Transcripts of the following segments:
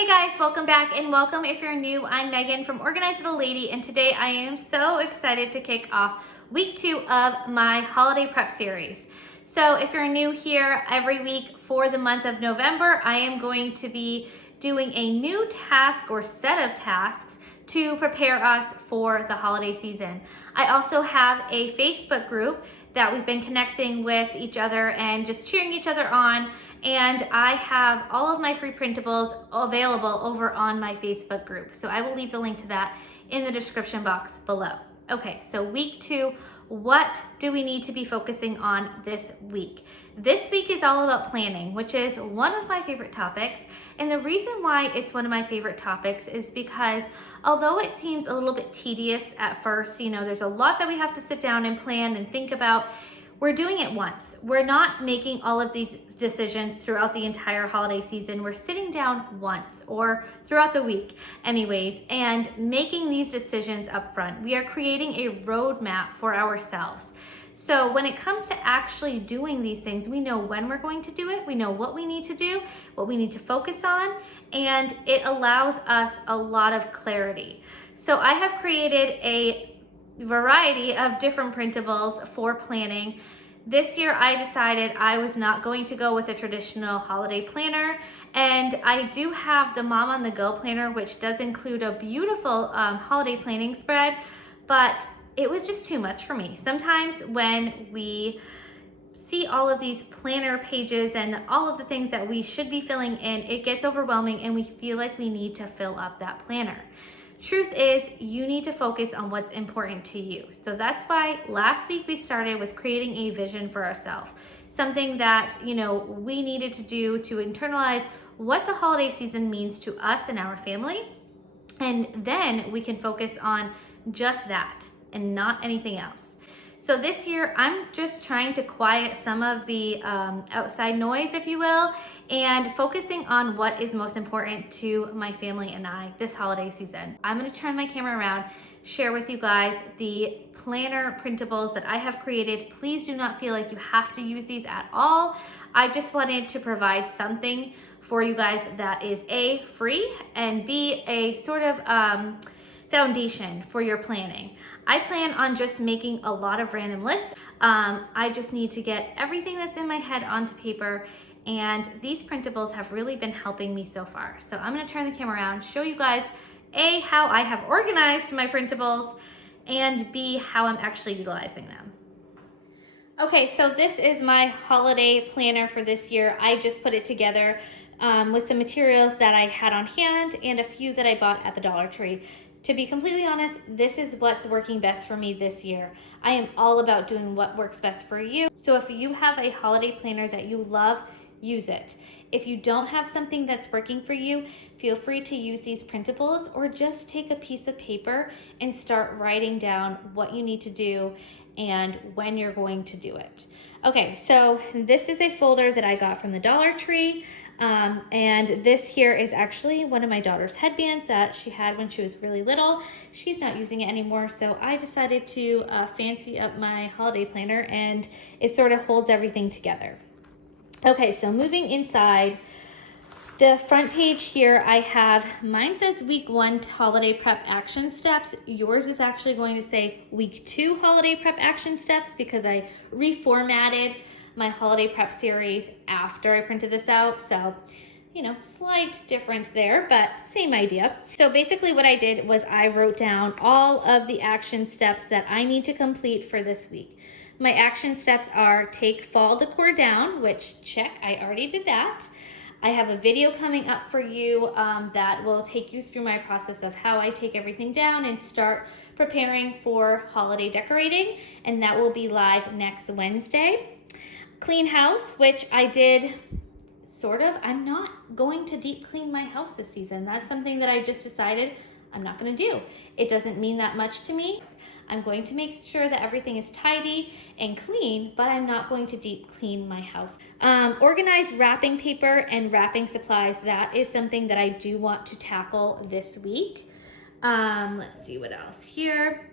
Hey guys, welcome back and welcome if you're new. I'm Megan from Organized Little Lady, and today I am so excited to kick off week 2 of my holiday prep series. So if you're new here, every week for the month of November, I am going to be doing a new task or set of tasks to prepare us for the holiday season. I also have a Facebook group that we've been connecting with each other and just cheering each other on. And I have all of my free printables available over on my Facebook group. So I will leave the link to that in the description box below. Okay, so week 2, what do we need to be focusing on this week? This week is all about planning, which is one of my favorite topics. And the reason why it's one of my favorite topics is because although it seems a little bit tedious at first, there's a lot that we have to sit down and plan and think about. We're doing it once. We're not making all of these decisions throughout the entire holiday season. We're sitting down once or throughout the week anyways and making these decisions up front. We are creating a roadmap for ourselves. So when it comes to actually doing these things, we know when we're going to do it, we know what we need to do, what we need to focus on, and it allows us a lot of clarity. So I have created a variety of different printables for planning. This year I decided I was not going to go with a traditional holiday planner, and I do have the Mom on the Go planner, which does include a beautiful holiday planning spread, but it was just too much for me. Sometimes when we see all of these planner pages and all of the things that we should be filling in, it gets overwhelming and we feel like we need to fill up that planner. Truth is, you need to focus on what's important to you. So that's why last week we started with creating a vision for ourselves. Something that, we needed to do to internalize what the holiday season means to us and our family. And then we can focus on just that and not anything else. So this year, I'm just trying to quiet some of the outside noise, if you will, and focusing on what is most important to my family and I this holiday season. I'm gonna turn my camera around, share with you guys the planner printables that I have created. Please do not feel like you have to use these at all. I just wanted to provide something for you guys that is A, free, and B, a sort of foundation for your planning. I plan on just making a lot of random lists. I just need to get everything that's in my head onto paper, and these printables have really been helping me so far. So I'm gonna turn the camera around, show you guys A, how I have organized my printables, and B, how I'm actually utilizing them. Okay, so this is my holiday planner for this year. I just put it together with some materials that I had on hand and a few that I bought at the Dollar Tree. To be completely honest, this is what's working best for me this year. I am all about doing what works best for you. So if you have a holiday planner that you love, use it. If you don't have something that's working for you, feel free to use these printables or just take a piece of paper and start writing down what you need to do and when you're going to do it. Okay, so this is a folder that I got from the Dollar Tree. And this here is actually one of my daughter's headbands that she had when she was really little. She's not using it anymore, so I decided to fancy up my holiday planner, and it sort of holds everything together. Okay, so moving inside, the front page here I have, mine says week 1 holiday prep action steps. Yours is actually going to say week 2 holiday prep action steps because I reformatted my holiday prep series after I printed this out. So, slight difference there, but same idea. So basically what I did was I wrote down all of the action steps that I need to complete for this week. My action steps are take fall decor down, which check, I already did that. I have a video coming up for you that will take you through my process of how I take everything down and start preparing for holiday decorating, and that will be live next Wednesday. Clean house, which I did sort of. I'm not going to deep clean my house this season. That's something that I just decided I'm not going to do. It doesn't mean that much to me. I'm going to make sure that everything is tidy and clean, but I'm not going to deep clean my house. Organize wrapping paper and wrapping supplies. That is something that I do want to tackle this week. Let's see what else here.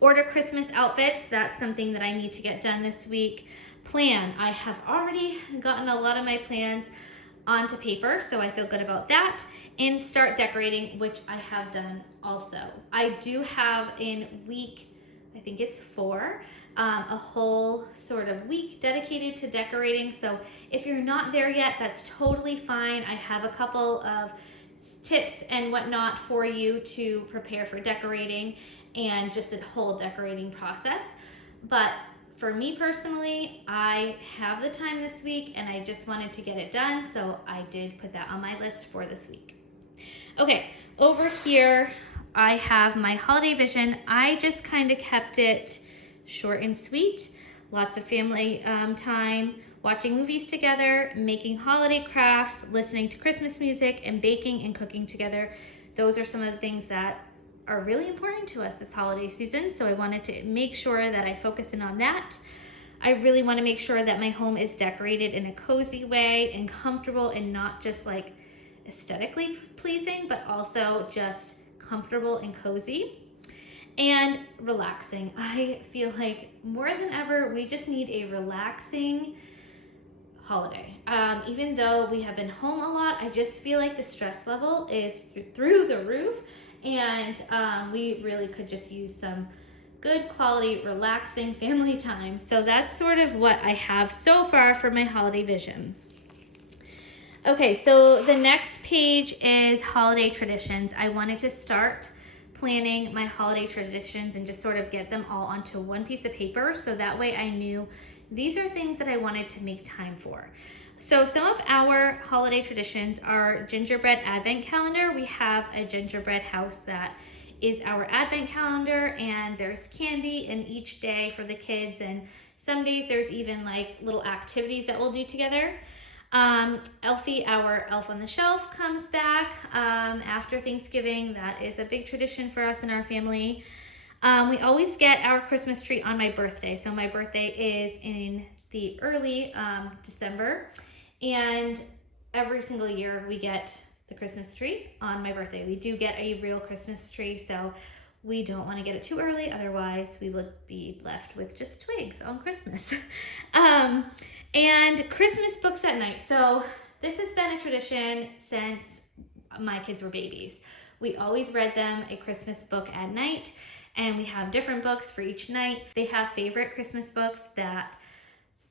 Order Christmas outfits. That's something that I need to get done this week. Plan. I have already gotten a lot of my plans onto paper, so I feel good about that, and start decorating, which I have done also. I do have in week, I think it's 4, a whole sort of week dedicated to decorating. So if you're not there yet, that's totally fine. I have a couple of tips and whatnot for you to prepare for decorating and just the whole decorating process. But for me personally, I have the time this week and I just wanted to get it done, so I did put that on my list for this week. Okay, over here I have my holiday vision. I just kind of kept it short and sweet. Lots of family time, watching movies together, making holiday crafts, listening to Christmas music, and baking and cooking together. Those are some of the things that are really important to us this holiday season, so I wanted to make sure that I focus in on that. I really want to make sure that my home is decorated in a cozy way and comfortable, and not just like aesthetically pleasing, but also just comfortable and cozy and relaxing. I feel like more than ever, we just need a relaxing holiday. Even though we have been home a lot, I just feel like the stress level is through the roof, and we really could just use some good quality, relaxing family time. So that's sort of what I have so far for my holiday vision. Okay, so the next page is holiday traditions. I wanted to start planning my holiday traditions and just sort of get them all onto one piece of paper, so that way I knew these are things that I wanted to make time for. So some of our holiday traditions are gingerbread advent calendar. We have a gingerbread house that is our advent calendar, and there's candy in each day for the kids, and some days there's even like little activities that we'll do together. Elfie, our elf on the shelf, comes back after Thanksgiving. That is a big tradition for us in our family. We always get our Christmas tree on my birthday. So my birthday is in the early December, and every single year we get the Christmas tree on my birthday. We do get a real Christmas tree, so we don't want to get it too early, otherwise we would be left with just twigs on Christmas. And Christmas books at night. So this has been a tradition since my kids were babies. We always read them a Christmas book at night, and we have different books for each night. They have favorite Christmas books that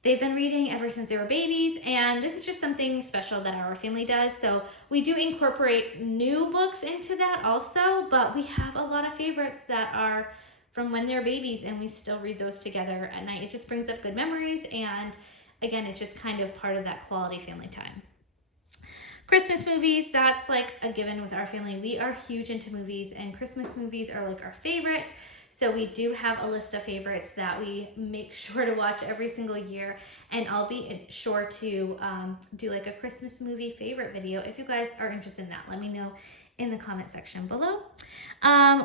they've been reading ever since they were babies, and this is just something special that our family does. So we do incorporate new books into that also, but we have a lot of favorites that are from when they're babies, and we still read those together at night. It just brings up good memories, and again, it's just kind of part of that quality family time. Christmas movies, that's like a given with our family. We are huge into movies, and Christmas movies are like our favorite. So we do have a list of favorites that we make sure to watch every single year, and I'll be sure to do like a Christmas movie favorite video. If you guys are interested in that, let me know in the comment section below.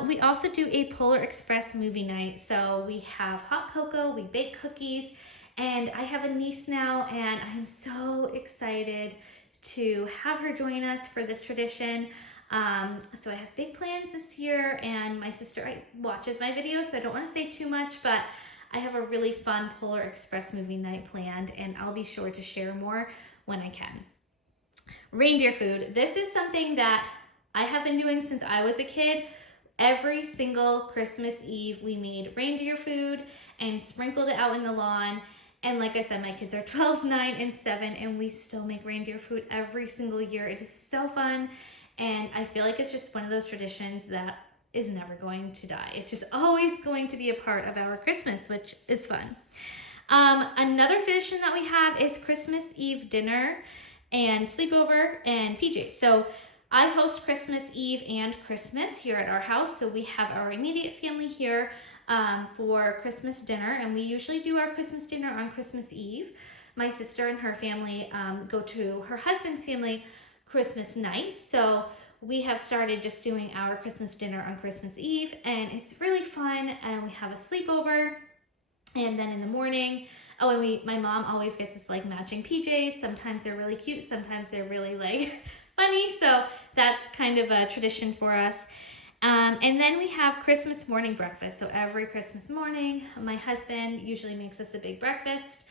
We also do a Polar Express movie night. So we have hot cocoa, we bake cookies, and I have a niece now, and I am so excited to have her join us for this tradition. So I have big plans this year, and my sister watches my videos, so I don't want to say too much, but I have a really fun Polar Express movie night planned, and I'll be sure to share more when I can. Reindeer food. This is something that I have been doing since I was a kid. Every single Christmas Eve, we made reindeer food and sprinkled it out in the lawn. And like I said, my kids are 12, 9, and 7, and we still make reindeer food every single year. It is so fun, and I feel like it's just one of those traditions that is never going to die. It's just always going to be a part of our Christmas, which is fun. Another tradition that we have is Christmas Eve dinner and sleepover and PJs. So I host Christmas Eve and Christmas here at our house. So we have our immediate family here for Christmas dinner, and we usually do our Christmas dinner on Christmas Eve. My sister and her family go to her husband's family Christmas night, so we have started just doing our Christmas dinner on Christmas Eve, and it's really fun. And we have a sleepover, and then in the morning, and my mom always gets us like matching PJs. Sometimes they're really cute, sometimes they're really like funny, so that's kind of a tradition for us. And then we have Christmas morning breakfast. So every Christmas morning, my husband usually makes us a big breakfast,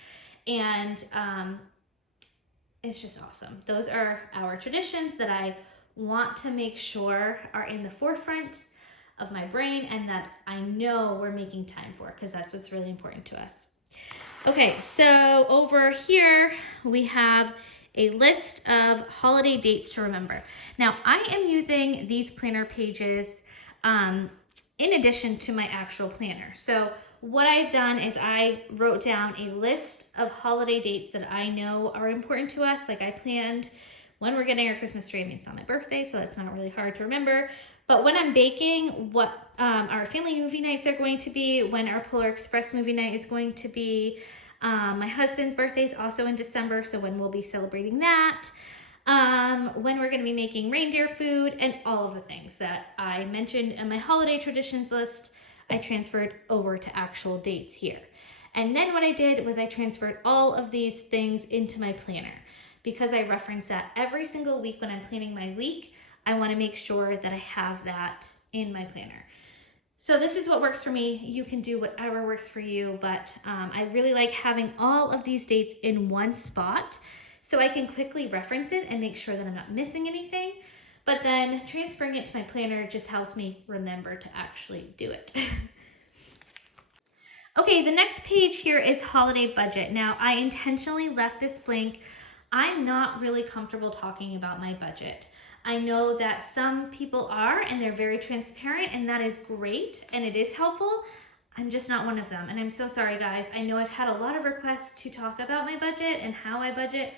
and is just awesome. Those are our traditions that I want to make sure are in the forefront of my brain and that I know we're making time for, because that's what's really important to us. Okay, so over here we have a list of holiday dates to remember. Now, I am using these planner pages in addition to my actual planner. So what I've done is I wrote down a list of holiday dates that I know are important to us. Like, I planned when we're getting our Christmas tree. I mean, it's not my birthday, so that's not really hard to remember. But when I'm baking, what our family movie nights are going to be, when our Polar Express movie night is going to be. My husband's birthday is also in December, so when we'll be celebrating that. When we're going to be making reindeer food, and all of the things that I mentioned in my holiday traditions list, I transferred over to actual dates here. And then what I did was I transferred all of these things into my planner, because I reference that every single week when I'm planning my week. I want to make sure that I have that in my planner. So this is what works for me. You can do whatever works for you, but I really like having all of these dates in one spot so I can quickly reference it and make sure that I'm not missing anything. But then transferring it to my planner just helps me remember to actually do it. Okay, the next page here is holiday budget. Now, I intentionally left this blank. I'm not really comfortable talking about my budget. I know that some people are, and they're very transparent, and that is great, and it is helpful. I'm just not one of them, and I'm so sorry, guys. I know I've had a lot of requests to talk about my budget and how I budget.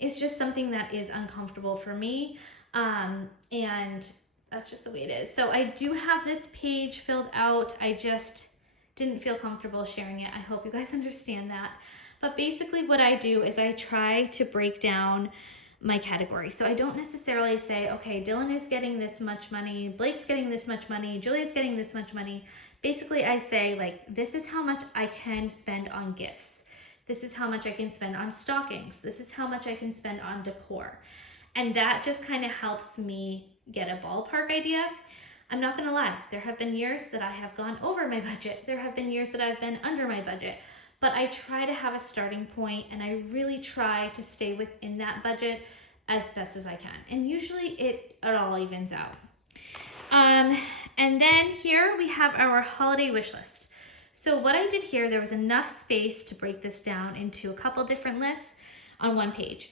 It's just something that is uncomfortable for me, and that's just the way it is. So I do have this page filled out. I just didn't feel comfortable sharing it. I hope you guys understand that. But basically what I do is I try to break down my category. So I don't necessarily say, okay, Dylan is getting this much money, Blake's getting this much money, Julia's getting this much money. Basically, I say, like, this is how much I can spend on gifts. This is how much I can spend on stockings. This is how much I can spend on decor. And that just kind of helps me get a ballpark idea. I'm not gonna lie, there have been years that I have gone over my budget. There have been years that I've been under my budget. But I try to have a starting point, and I really try to stay within that budget as best as I can. And usually it all evens out. And then here we have our holiday wish list. So what I did here, there was enough space to break this down into a couple different lists on one page.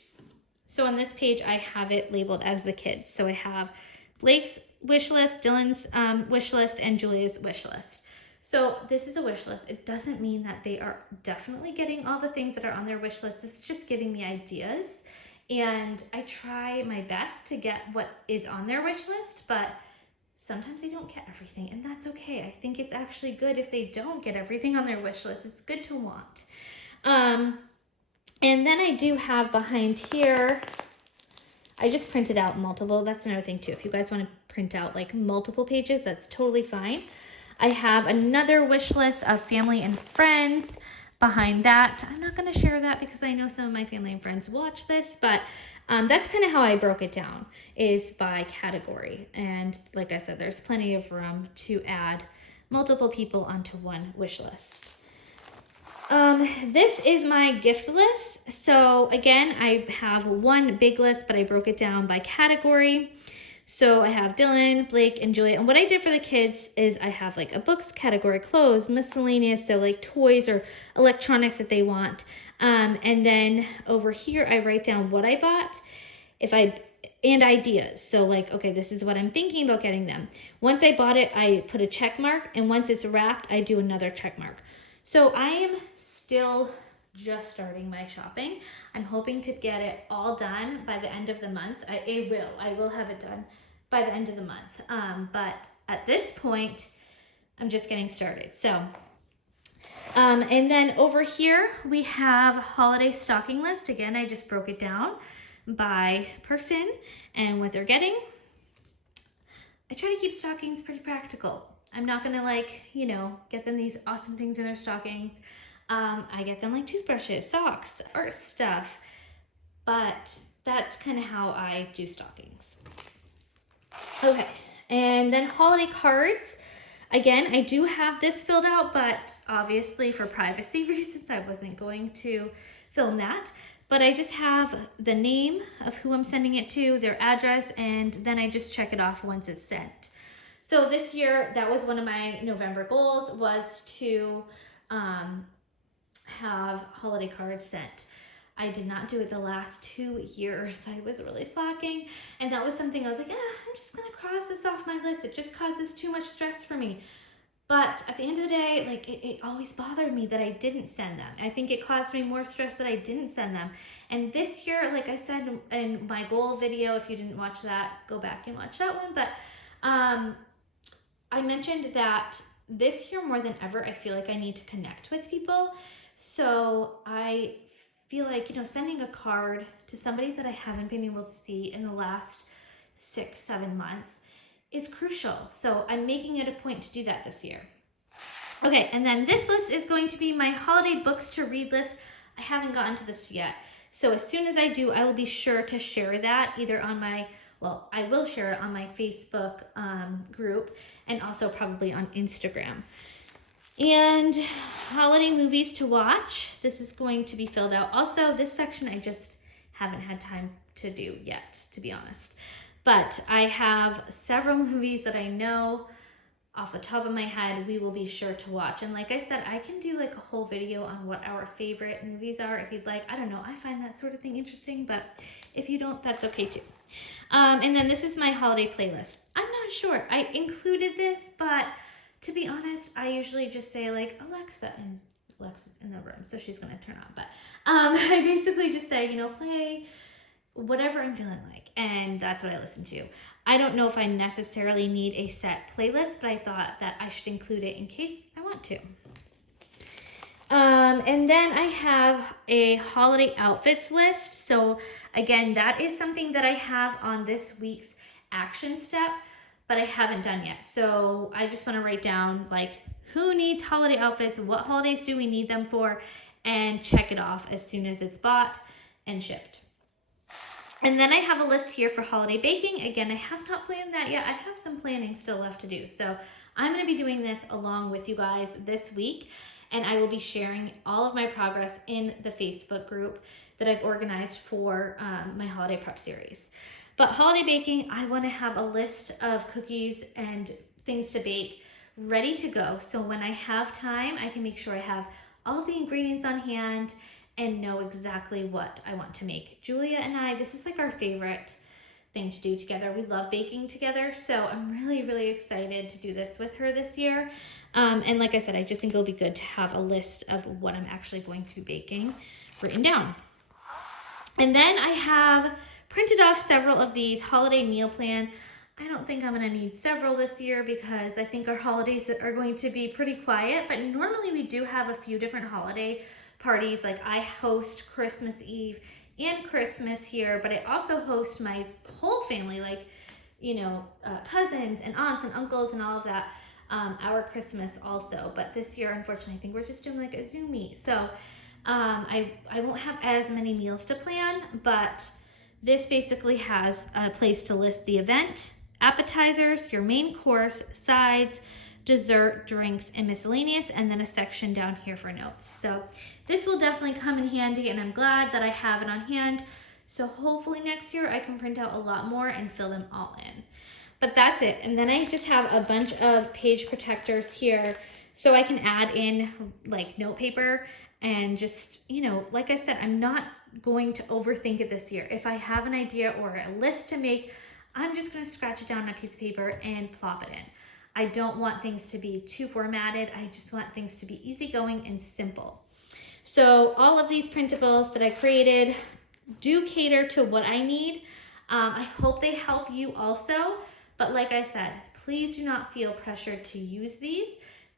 So on this page, I have it labeled as the kids. So I have Blake's wish list, Dylan's wish list, and Julia's wish list. So this is a wish list. It doesn't mean that they are definitely getting all the things that are on their wish list. This is just giving me ideas. And I try my best to get what is on their wish list, but sometimes they don't get everything, and that's okay. I think it's actually good if they don't get everything on their wish list. It's good to want. And then I do have behind here, I just printed out multiple. That's another thing too. If you guys want to print out like multiple pages, that's totally fine. I have another wish list of family and friends behind that. I'm not going to share that because I know some of my family and friends watch this, but that's kind of how I broke it down, is by category. And like I said, there's plenty of room to add multiple people onto one wish list. This is my gift list. So again, I have one big list, but I broke it down by category. So I have Dylan, Blake, and Julia. And what I did for the kids is I have like a books category, clothes, miscellaneous, so like toys or electronics that they want. And then over here, I write down what I bought and ideas. So like, okay, this is what I'm thinking about getting them. Once I bought it, I put a check mark. And once it's wrapped, I do another check mark. So I am still just starting my shopping. I'm hoping to get it all done by the end of the month. I will have it done by the end of the month. But at this point, I'm just getting started. So, and then over here, we have holiday stocking list. Again, I just broke it down by person and what they're getting. I try to keep stockings pretty practical. I'm not gonna get them these awesome things in their stockings. I get them like toothbrushes, socks, art stuff, but that's kind of how I do stockings. Okay, and then holiday cards. Again, I do have this filled out, but obviously for privacy reasons, I wasn't going to film that. but I just have the name of who I'm sending it to, their address, and then I just check it off once it's sent. So this year, that was one of my November goals, was to have holiday cards sent. I did not do it the last 2 years. I was really slacking, and that was something I was like, I'm just gonna cross this off my list. It just causes too much stress for me. But at the end of the day, like it always bothered me that I didn't send them. I think it caused me more stress that I didn't send them. And this year, like I said in my goal video, if you didn't watch that, go back and watch that one. But I mentioned that this year more than ever, I feel like I need to connect with people. So I feel like, sending a card to somebody that I haven't been able to see in the last 6-7 months is crucial. So I'm making it a point to do that this year. Okay, and then this list is going to be my holiday books to read list. I haven't gotten to this yet. So as soon as I do, I will be sure to share that either on my, I will share it on my Facebook group and also probably on Instagram. And holiday movies to watch. This is going to be filled out. Also, this section I just haven't had time to do yet, to be honest. But I have several movies that I know off the top of my head we will be sure to watch. And like I said, I can do like a whole video on what our favorite movies are if you'd like. I don't know, I find that sort of thing interesting, but if you don't, that's okay too. And then this is my holiday playlist. I'm not sure. I included this, but to be honest, I usually just say like Alexa, and Alexa's in the room, so she's gonna turn on. But I basically just say, play whatever I'm feeling like, and that's what I listen to. I don't know if I necessarily need a set playlist, but I thought that I should include it in case I want to. And then I have a holiday outfits list. So again, that is something that I have on this week's action step, but I haven't done yet. So I just want to write down like who needs holiday outfits, what holidays do we need them for, and check it off as soon as it's bought and shipped. And then I have a list here for holiday baking. Again, I have not planned that yet. I have some planning still left to do. So I'm going to be doing this along with you guys this week, and I will be sharing all of my progress in the Facebook group that I've organized for my holiday prep series. But holiday baking, I want to have a list of cookies and things to bake ready to go. So when I have time, I can make sure I have all the ingredients on hand and know exactly what I want to make. Julia and I, this is like our favorite thing to do together. We love baking together. So I'm really, really excited to do this with her this year. And like I said, I just think it'll be good to have a list of what I'm actually going to be baking written down. And then I have printed off several of these holiday meal plan. I don't think I'm gonna need several this year because I think our holidays are going to be pretty quiet, but normally we do have a few different holiday parties. Like I host Christmas Eve and Christmas here, but I also host my whole family, like, cousins and aunts and uncles and all of that, our Christmas also. But this year, unfortunately, I think we're just doing like a Zoom meet. So I won't have as many meals to plan, but this basically has a place to list the event, appetizers, your main course, sides, dessert, drinks, and miscellaneous, and then a section down here for notes. So this will definitely come in handy, and I'm glad that I have it on hand. So hopefully next year I can print out a lot more and fill them all in. But that's it. And then I just have a bunch of page protectors here so I can add in like note paper and just, like I said, I'm not going to overthink it this year. If I have an idea or a list to make, I'm just going to scratch it down on a piece of paper and plop it in. I don't want things to be too formatted. I just want things to be easygoing and simple. So all of these printables that I created do cater to what I need. I hope they help you also. But like I said, please do not feel pressured to use these.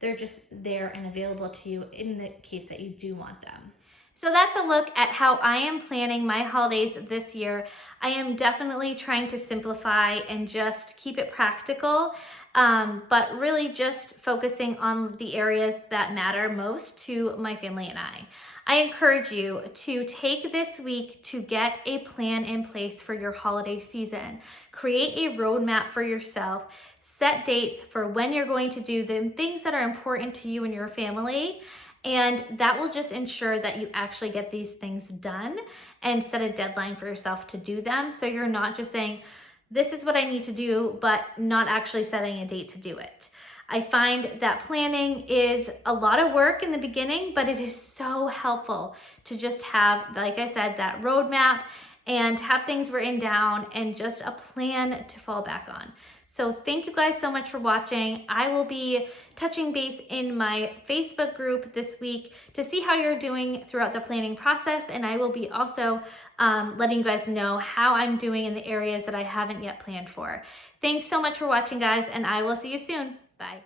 They're just there and available to you in the case that you do want them. So that's a look at how I am planning my holidays this year. I am definitely trying to simplify and just keep it practical, but really just focusing on the areas that matter most to my family and I. I encourage you to take this week to get a plan in place for your holiday season. Create a roadmap for yourself. Set dates for when you're going to do the things that are important to you and your family, And that will just ensure that you actually get these things done and set a deadline for yourself to do them. So you're not just saying, this is what I need to do, but not actually setting a date to do it. I find that planning is a lot of work in the beginning, but it is so helpful to just have, like I said, that roadmap and have things written down and just a plan to fall back on. So thank you guys so much for watching. I will be touching base in my Facebook group this week to see how you're doing throughout the planning process. And I will be also letting you guys know how I'm doing in the areas that I haven't yet planned for. Thanks so much for watching, guys, and I will see you soon. Bye.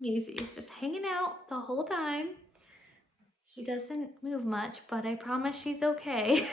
Maisie's just hanging out the whole time. She doesn't move much, but I promise she's okay.